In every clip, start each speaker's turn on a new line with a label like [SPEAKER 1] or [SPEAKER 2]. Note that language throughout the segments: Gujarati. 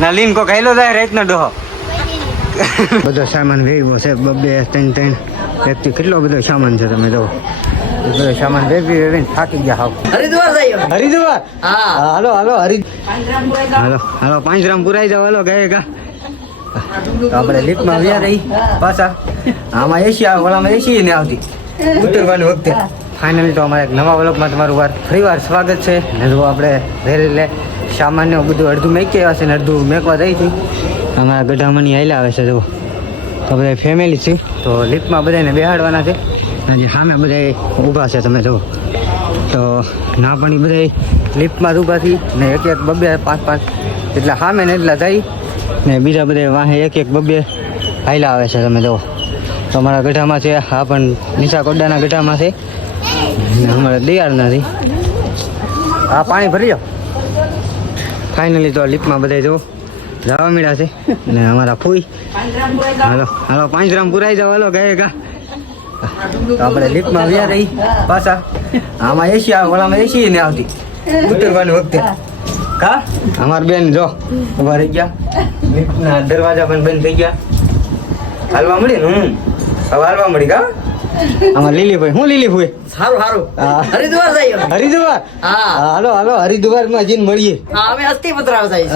[SPEAKER 1] ના લીન કો ખાઈલો જાય રેતનો ડોહો. બધો સામાન વેગવો છે બબે ત્રણ ત્રણ. વ્યક્તિ કેટલો બધો સામાન છે તમે જો બધો સામાન વેગવી વેગવીને થાકી ગયા હાવ.
[SPEAKER 2] હરિદ્વાર જઈએ.
[SPEAKER 1] હરિદ્વાર?
[SPEAKER 2] હા.
[SPEAKER 1] હાલો હાલો હરિ હાલો હાલો પાંચ ગ્રામ પુરાઈ જાવ હાલો ગયે કા તો આપણે લિફ્ટમાં વ્યા રહી પાછા. આમાં એસી આવે ઓલામાં એસી ને આવતી. ઉતરવાની વખતે. ફાઇનલી તો અમારા એક નવા વ્લોગમાં તમારું વાર ફરી વાર સ્વાગત છે. ને જો આપણે રેલી લે સામાન્ય બધું અડધું મેકી આવ્યા છે ને અડધું મેકવા જાય છે. અમારા ગઢામણી હાઈલા આવે છે જો તો બધા ફેમિલી છે, તો લિફ્ટમાં બધાને બેહાડવાના છે. અને સામે બધા ઊભા છે તમે, જુઓ. તો ના પણ એ બધા લિફ્ટમાં જ ઊભા થઈ ને એક એક બબે પાંચ પાંચ એટલા સામે ને એટલા થઈ ને બીજા બધા વાહે એક એક બબે હાઈલા આવે છે તમે, જુઓ. તો અમારા ગઢામાં છે, આ પણ નિશા કોડાના ગઢામાં છે. ને અમારા દયાળ નથી આ પાણી ભરી જાઓ ફાઇનલી તો લિફ્ટમાં બધા જો જવા મળ્યા છે. ને અમારા ફૂઈ. હાલો હાલો, પાંચ ગ્રામ પુરાઈ જાવ હાલો, ગયે તો આપણે લિફ્ટમાં વ્યા રહી પાછા. આમાં એસી આવે, ઓલામાં એસી ને આવતી. ઉતરવાની વખતે. કા અમાર બેન જો ઊભા રહી ગયા. લિફ્ટના દરવાજા પણ બંધ થઈ ગયા. હાલવા મળી ને હું? હવે હાલવા મળી કા આમાં લીલીભાઈ. હું લીલીભાઈ?
[SPEAKER 2] સારું સારું હરિદ્વાર જઈએ.
[SPEAKER 1] હરિદ્વાર?
[SPEAKER 2] હા.
[SPEAKER 1] હાલો હાલો હરિદ્વારમાં જઈને મળીએ.
[SPEAKER 2] હા અમે અસ્થિ પતરાવ જઈએ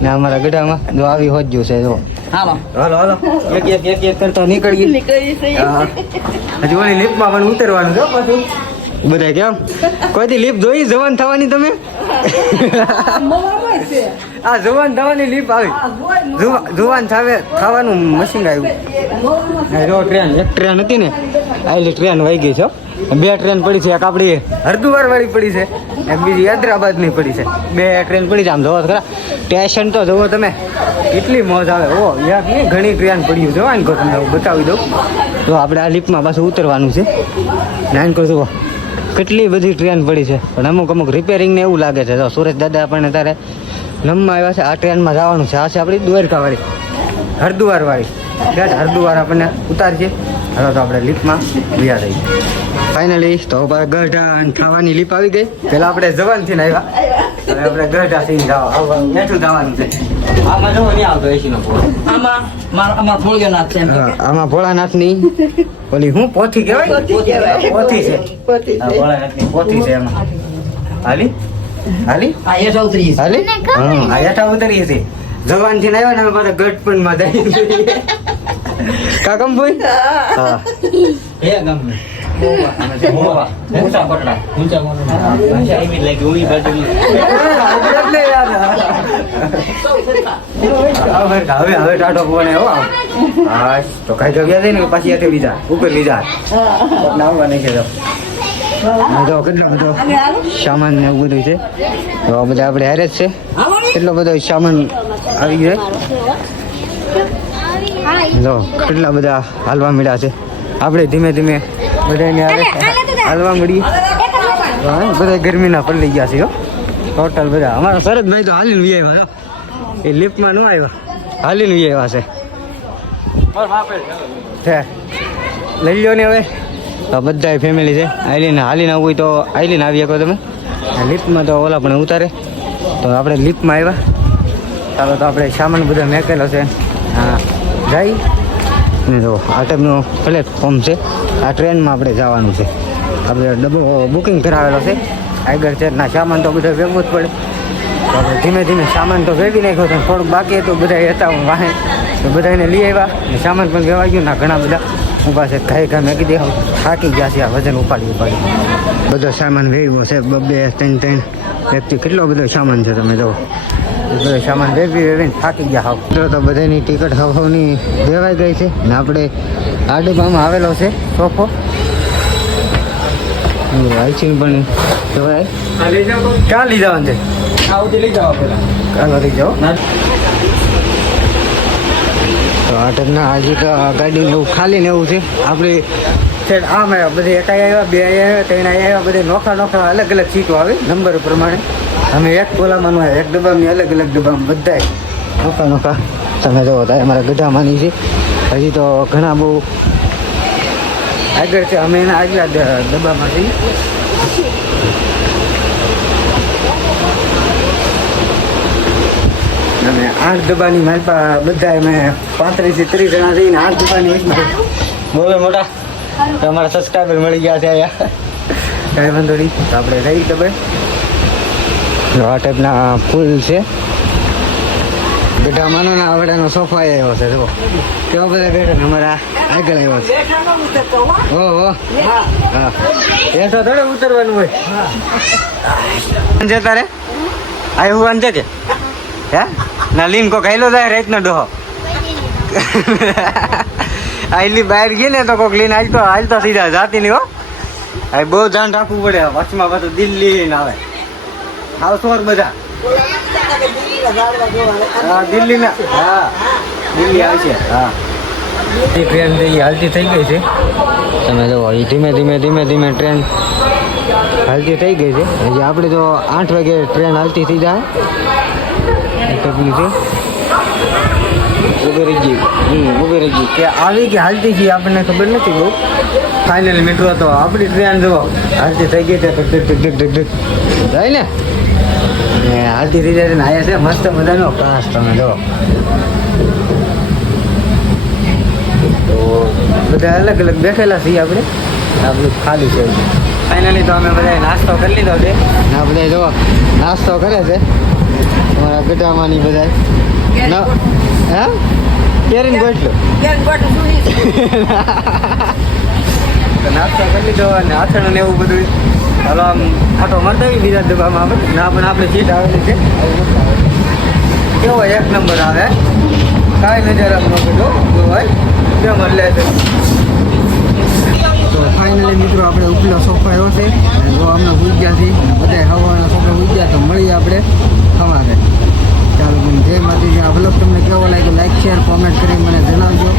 [SPEAKER 1] ને અમારા ગઢામાં જો આવી હોજ્યું છે જો.
[SPEAKER 2] હાલો.
[SPEAKER 1] હાલો હાલો. એક એક એક એક કરતા નીકળીએ. હા. હજી ઓલી લિફ્ટમાં પણ ઉતરવાનું જો પાછું. બધા કેમ? કોઈથી લીપ જોઈ જવાન થવાની તમે? આ જવાન થવાની લીપ આવી. જુવા- જુવાન થાવે થવાનું મશીન આવ્યું. જો ટ્રેન એક ટ્રેન હતી ને આટલી ટ્રેન વહી ગઈ છે હો. બે ટ્રેન પડી છે એક આપણી હરદુવાર વાળી પડી છે એક બીજી હૈદરાબાદની પડી છે. બે ટ્રેન પડી છે આમ જોવો ખરા. સ્ટેશન તો જોવો તમે. કેટલી મોજ આવે. ઓ યાર નહીં ઘણી ટ્રેન પડી જોવા કહો તમને બતાવી દઉં. તો આપણે આ લિફ્ટમાં પાછું ઉતરવાનું છે. નાન કહું જુઓ. કેટલી બધી ટ્રેન પડી છે. પણ અમુક અમુક રિપેરિંગ ને એવું લાગે છે. તો સુરેશ દાદા આપણને તારે નમમાં આવ્યા છે. આ ટ્રેનમાં જવાનું છે. આ છે આપણી દ્વારકા વાળી હરદુવાર વાળી. ડેટ હરદુવાર આપણને ઉતારશે હવે તો આપણે લિફ્ટમાં વ્યા રહી. ફાઇનલી તો ગઢા અને ખાવાની લીપ આવી ગઈ. પેલા આપણે જવાનથી ને આવ્યા. હવે આપણે ગઢા થઈને જવા. બેઠું જવાનું છે. આમાં જવો નહીં આવતો એસી નો
[SPEAKER 2] આમાં મારા અમારા છે એમ કે.
[SPEAKER 1] આમાં ભોળાનાથની ઓલી હું પોથી કહેવાય પોથી છે. પોથી છે. એમાં. હાલી? હાલી?
[SPEAKER 2] આ હેઠ ઉતરી
[SPEAKER 1] હાલી? હા હેઠા ઉતરીએ છે. જવાનથી આવ્યા ને અમે પાછા ગઢમાં જઈએ. કાકમ ભાઈ? હા. હે? ગમે મોવા ઊંચા પટલા. ઊંચા હવે હવે હવે ટાટો ફોન હા તો કઈ જગ્યા પાછી બીજા ઉપર બીજા નાવવા નહીં કેટલો બધો સામાન ને એવું બધું છે. તો બધા આપણે હારે જ છે. કેટલો બધો સામાન આવી ગયો જો કેટલા બધા હાલવા મળ્યા છે? આપણે ધીમે ધીમે બધાને હાલવા મળીએ. હા, બધા ગરમીના પર લઈ ગયા છે હો. ટોટલ બધા. અમારા શરદભાઈ તો હાલીને વી આવ્યા એ લિફ્ટમાં ન આવ્યા હાલીને વી આવ્યા છે. લઈ લ્યો ને હવે. તો બધા ફેમિલી છે. આઈલીને હાલીને આવવું હોય તો આઈલીને આવી શકો તમે. લિફ્ટમાં તો ઓલા પણ ઉતારે. તો આપણે લિફ્ટમાં આવ્યા ચાલો તો આપણે સામાન બધા મેકેલો છે. હા. જઈ ને જો, આ ટાઈપનો પ્લેટફોર્મ છે. આ ટ્રેનમાં આપણે જવાનું છે. આપણે ડબ્બો બુકિંગ કરાવેલો છે. આગળ છે, ના, સામાન તો બધો વેગવું જ પડે. તો આપણે ધીમે ધીમે સામાન તો વેગી નાખ્યો છે, થોડુંક બાકી હતું, બધા હતા, હું વાહે. તો બધાને લઈ આવ્યા. ને સામાન પણ ભેવાઈ ગયું, ના, ઘણા બધા. ઊભા છે ખાઈ ખાઈ મેં કીધી થાકી ગયા છે, આ વજન ઉપાડી ઉપાડી. બધો સામાન ભેગવો છે, બબે, ત્રણ ત્રણ. વ્યક્તિ, કેટલો બધો સામાન છે, તમે જુઓ. બધો સામાન ભેગવીને થાકી ગયા હાવ. મિત્રો તો બધાની ટિકિટ હવાની દેવાઈ ગઈ છે ને આપણે આ ડબ્બામાં આવેલો છે સોફો. આઈસ્ક્રીમ પણ જવાય ક્યાં લઈ જવાનું છે? કાલો લઈ જાઓ તો આ ટાઈપના તો ગાડી એવું ખાલી એવું છે. આપણે આમ આવ્યા બધે એકાઈ આવ્યા બે આવ્યા ત્રણ આવ્યા બધે નોખા નોખા અલગ અલગ સીટો આવે, નંબર પ્રમાણે. અમે એક પોલામાં એક ડબ્બામાં અલગ અલગ ડબ્બામાં બધાય. નોખા નોખા. તમે તો અમારા ગઢામાંની છે. હજી તો ઘણા બહુ આગળ છે. અમે એના આગલા ડબ્બામાં છીએ. અને આઠ ડબ્બાની મારી પાસે બધા અમે પાંત્રીસથી ત્રીસ જણા રહીને આઠ ડબ્બાની બોલો મોટા. તમારા સબસ્ક્રાઈબર મળી ગયા છે અહીંયા. કાંઈ વાંધો નહીં. તો આપણે રહી જો આ ટાઈપના ફૂલ છે. બેટા માનો ના આવડાનો સોફા આવ્યો છે જો કેવા બધા બેઠા અમારા આગળ આવ્યો છે. ઓહો હા. એસો થોડે ઉતરવાનું હોય. જતા રે આ એવું અંજે કે? હે? ના, લીમ કો ખાઈલો જાય રાતનો ડોહો. આઈલી બહાર ગઈ ને તો કોક લઈને હાલતો હાલતો સીધા જાતી નહીં હો. આ બહુ ધ્યાન રાખવું પડે. વચમાં પાછું દિલ્હી આવે. આવ સોર બધા? હા દિલ્હી ના હા. દિલ્હી આવશે. હા. એ ટ્રેન એ હાલતી થઈ ગઈ છે. તમે એ ધીમે ધીમે ધીમે ધીમે ટ્રેન હાલતી થઈ ગઈ છે. હજી આપણે તો આઠ વાગે ટ્રેન હાલતી થઈ જાય. તકલીફ છે. ઊભી રહી ગઈ. હમ, ઊભી રહી ગઈ. કે આવી કે હાલતી ગઈ આપણને ખબર નથી બહુ. ફાઇનલ મેટ્રો તો આપણી ટ્રેન જો હાલતી થઈ ગઈ છે. ધક ધક ધક ધક ધક. જાય ને? ને હાલતી રીતે જાય ને છે. મસ્ત મજાનો કાશ તમે જો. તો બધા અલગ અલગ બેઠેલા છીએ આપણે. આપણું ખાલી છે. ફાઇનલી તો અમે બધા નાસ્તો કરી લીધો છે. ને આ બધા જો નાસ્તો કરે છે. અમારા ગઢામાંની બધા હે? કેરીને ગોઠલું? તો નાસ્તો કરી લીધો અને આથણ ને એવું બધું. ચાલો આમ આટો મારતા આવી બીજા ડબ્બામાં આપણે. ના પણ આપણે સીટ આવેલી છે. કેવો એક નંબર આવે. કાંઈ નજર આમ નોકરો હોય, કેમ એટલે તો ફાઇનલી મિત્રો, આપણે ઉપલો સોફા આવ્યો છે. જો અમને ગુજ્યાથી બધા હવાના સોફા ગુજ્યા તો મળીએ આપણે સવારે. ચાલો જય માતાજી આ બ્લોગ તમને કેવો લાગ્યો લાઈક શેર કોમેન્ટ કરી મને જણાવજો.